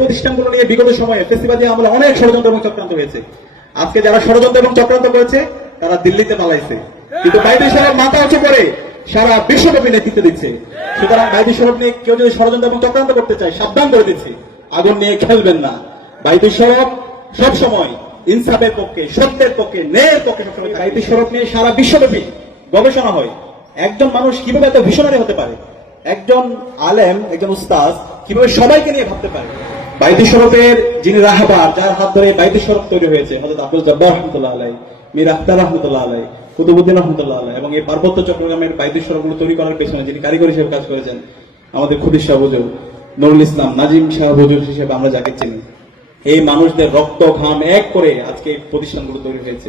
প্রতিষ্ঠানগুলো নিয়ে বিগত সময়ে ফেসিবাদী আমলে অনেক ষড়যন্ত্র এবং চক্রান্ত হয়েছে। আজকে যারা ষড়যন্ত্র এবং চক্রান্ত করেছে তারা দিল্লিতে পালাইছে, কিন্তু বাইতুল শরীফ মাথা উঁচু করে সারা বিশ্বব্যাপী নেতৃত্ব দিচ্ছে। সুতরাং বাইতুল শরীফ নিয়ে কেউ যদি ষড়যন্ত্র এবং চক্রান্ত করতে চায় সাবধান করে দিচ্ছে, আগুন নিয়ে খেলবেন না। বাইতুল শরীফ সবসময় ইনসাফের পক্ষে, সত্যের পক্ষে, ন্যায়ের পক্ষে সবসময়। বাইতুল শরীফ নিয়ে সারা বিশ্বব্যাপী গবেষণা হয় একজন মানুষ কিভাবে এত ভিশনারি হতে পারে, একজন আলেম, একজন উস্তাদ কিভাবে সবাইকে নিয়ে ভাবতে পারে। বাইতুল শরীফের যিনি রাহবার, যার হাত ধরে বাইতুল শরীফ তৈরি হয়েছে, হযরত আব্দুল জব্বার রহমাতুল্লাহ আলাইহি, মীর আখতার রহমাতুল্লাহ আলাইহি, কুতুবউদ্দিন রহমাতুল্লাহ আলাইহি, এবং এই পার্বত্য চট্টগ্রামের বাইতুল শরীফগুলো তৈরি করার পেছনে যিনি কারিগরি হিসেবে কাজ করেছেন আমাদের খুদির শাহ হুজুর, নুরুল ইসলাম, নাজিম শাহ হুজুর হিসেবে আমরা যাকে চিনি, এই মানুষদের রক্ত ঘাম এক করে আজকে এই প্রতিষ্ঠানগুলো তৈরি হয়েছে।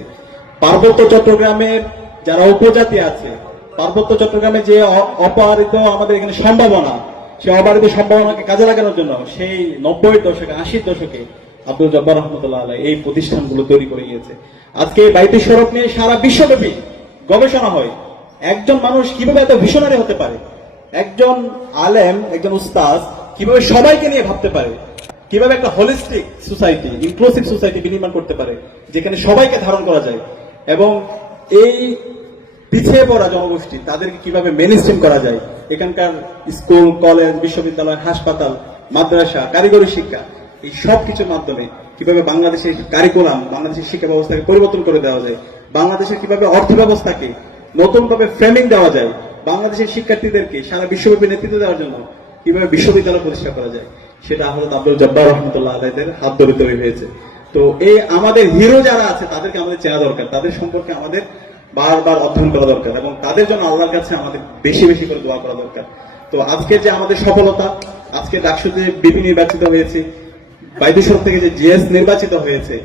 পার্বত্য চট্টগ্রামের যারা উপজাতি আছে, পার্বত্য চট্টগ্রামে যে অপারিত আমাদের এখানে সম্ভাবনা, সেই অপারিত সম্ভাবনাকে কাজে লাগানোর জন্য সেই 90-এর দশকে, 80-এর দশকে আব্দুল জব্বার রহমাতুল্লাহ আলাইহি এই প্রতিষ্ঠানগুলো তৈরি করে গিয়েছে। আজকে বাইতুল শরীফ নিয়ে সারা বিশ্বব্যাপী গবেষণা হয় একজন মানুষ কিভাবে এত ভিশনারি হতে পারে, একজন আলেম, একজন উস্তাদ কিভাবে সবাইকে নিয়ে ভাবতে পারে, কিভাবে একটা হোলিস্টিক সোসাইটি, ইনক্লুসিভ সোসাইটি বিনির্মাণ করতে পারে যেখানে সবাইকে ধারণ করা যায়, এবং এই পিছিয়ে পড়া জনগোষ্ঠী তাদেরকে কিভাবে মেইনস্ট্রিম করা যায়। এখানকার স্কুল, কলেজ, বিশ্ববিদ্যালয়, হাসপাতাল, মাদ্রাসা, কারিগরি শিক্ষা, এই সব কিছুর মাধ্যমে কিভাবে বাংলাদেশের কারিকুলাম, বাংলাদেশের শিক্ষা ব্যবস্থাকে পরিবর্তন করে দেওয়া যায়, বাংলাদেশের কিভাবে অর্থ ব্যবস্থাকে নতুনভাবে ফ্রেমিং দেওয়া যায়, বাংলাদেশের শিক্ষার্থীদেরকে সারা বিশ্বব্যাপী নেতৃত্ব দেওয়ার জন্য কিভাবে বিশ্ববিদ্যালয় প্রতিষ্ঠা করা যায়, সেটা হযরত আব্দুল জব্বার রহমাতুল্লাহ আলাইহির হাত ধরে তৈরি হয়েছে। তো এই আমাদের হিরো যারা আছে তাদেরকে আমাদের চেনা দরকার, তাদের সম্পর্কে আমাদের বারবার অধ্যয়ন করা দরকার, এবং তাদের জন্য আল্লাহর কাছে আমাদের বেশি বেশি করে দোয়া করা দরকার। তো আজকে যে আমাদের সফলতা, আজকে ডাকসুতে বিপি নির্বাচিত হয়েছে, বাইতুল শরীফ থেকে যে জিএস নির্বাচিত হয়েছে,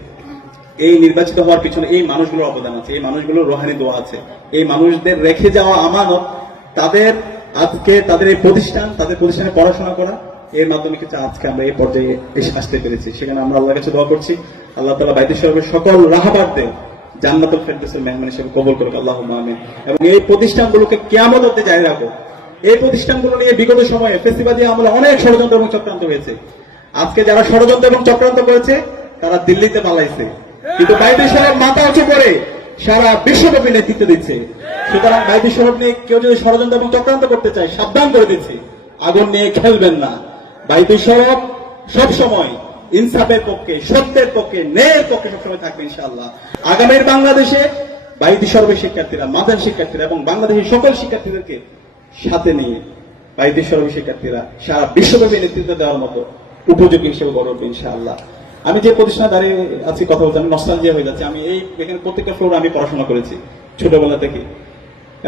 এই নির্বাচিত হওয়ার পিছনে এই মানুষগুলোর অবদান আছে, এই মানুষগুলোর রুহানি দোয়া আছে, এই মানুষদের রেখে যাওয়া আমানত, তাদের আজকে তাদের এই প্রতিষ্ঠান, তাদের প্রতিষ্ঠানে পড়াশোনা করা, এর মাধ্যমে কিন্তু আজকে আমরা এই পর্যায়ে এসে আসতে পেরেছি। সেখানে আমরা আল্লাহর কাছে দোয়া করছি, আল্লাহ তাআলা বাইতুল শরীফের সকল রাহবারদের জান্নাতুল ফেরদৌসের মেহমান হিসেবে কবুল করুক, আল্লাহুম্মা আমিন। এবং এই প্রতিষ্ঠানগুলোকে কিয়ামত অবধি জারি রাখো। এই প্রতিষ্ঠানগুলো নিয়ে বিগত সময়ে ফেসিবাদী আমলে অনেক ষড়যন্ত্র এবং চক্রান্ত হয়েছে। আজকে যারা ষড়যন্ত্র এবং চক্রান্ত করেছে তারা দিল্লিতে পালাইছে, কিন্তু বাইতুল শরীফ মাথা উঁচু করে সারা বিশ্বব্যাপী নেতৃত্ব দিচ্ছে। সুতরাং বাইতুল শরীফ নিয়ে কেউ যদি ষড়যন্ত্র এবং চক্রান্ত করতে চায় সাবধান করে দিচ্ছে, আগুন নিয়ে খেলবেন না। বাইতুল শরীফ সবসময় ইনসাফের পক্ষে, সত্যের পক্ষে, ন্যায়ের পক্ষে সবসময় থাকবে ইনশাআল্লাহ। আগামীর বাংলাদেশে বাইতুল শরীফের শিক্ষার্থীরা, মাদ্রাসা শিক্ষার্থীরা এবং বাংলাদেশের সকল শিক্ষার্থীদেরকে সাথে নিয়ে বাইতুল শরীফের শিক্ষার্থীরা সারা বিশ্বব্যাপী নেতৃত্ব দেওয়ার মতো উপযোগী হিসেবে গড়ে উঠবে ইনশাআল্লাহ। আমি যে প্রতিষ্ঠানে দাঁড়িয়ে আছি কথা বলতে আমি নস্টালজিয়া হয়ে যাচ্ছে। আমি এই এখানে প্রত্যেকটা ফ্লোরে আমি পড়াশোনা করেছি ছোটবেলা থেকে,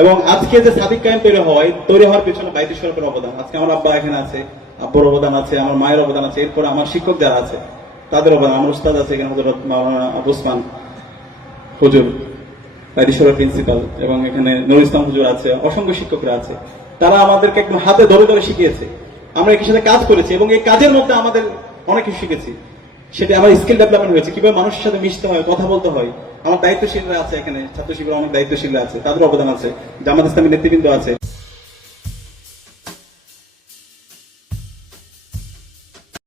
এবং আজকে যে সাদিক কায়েম তৈরি হওয়ার পিছনে বাইতুল শরীফের অবদান। আজকে আমার আব্বা এখানে আছে, আব্বুর অবদান আছে, আমার মায়ের অবদান আছে, এরপর আমার শিক্ষক যারা আছে তাদের অবদান, আমার উস্তাদ আছে এখানে হযরত মাওলানা আবু ওসমান হুজুর, বাইতুল শরীফ প্রিন্সিপাল, এবং এখানে নুরুল ইসলাম হুজুর আছে, অসংখ্য শিক্ষকরা আছে। তারা আমাদেরকে একদম হাতে ধরে ধরে শিখিয়েছে, আমরা একই সাথে কাজ করেছি, এবং এই কাজের মধ্যে আমাদের অনেক কিছু শিখেছি। সেটা আমার স্কিল ডেভেলপমেন্ট হয়েছে, কিভাবে মানুষের সাথে মিশতে হয়, কথা বলতে হয়। আমার দায়িত্বশীলরা আছে এখানে, ছাত্র শিবিরের অনেক দায়িত্বশীলরা আছে, তাদের অবদান আছে, জামাত ইসলামী নেতৃবৃন্দ আছে।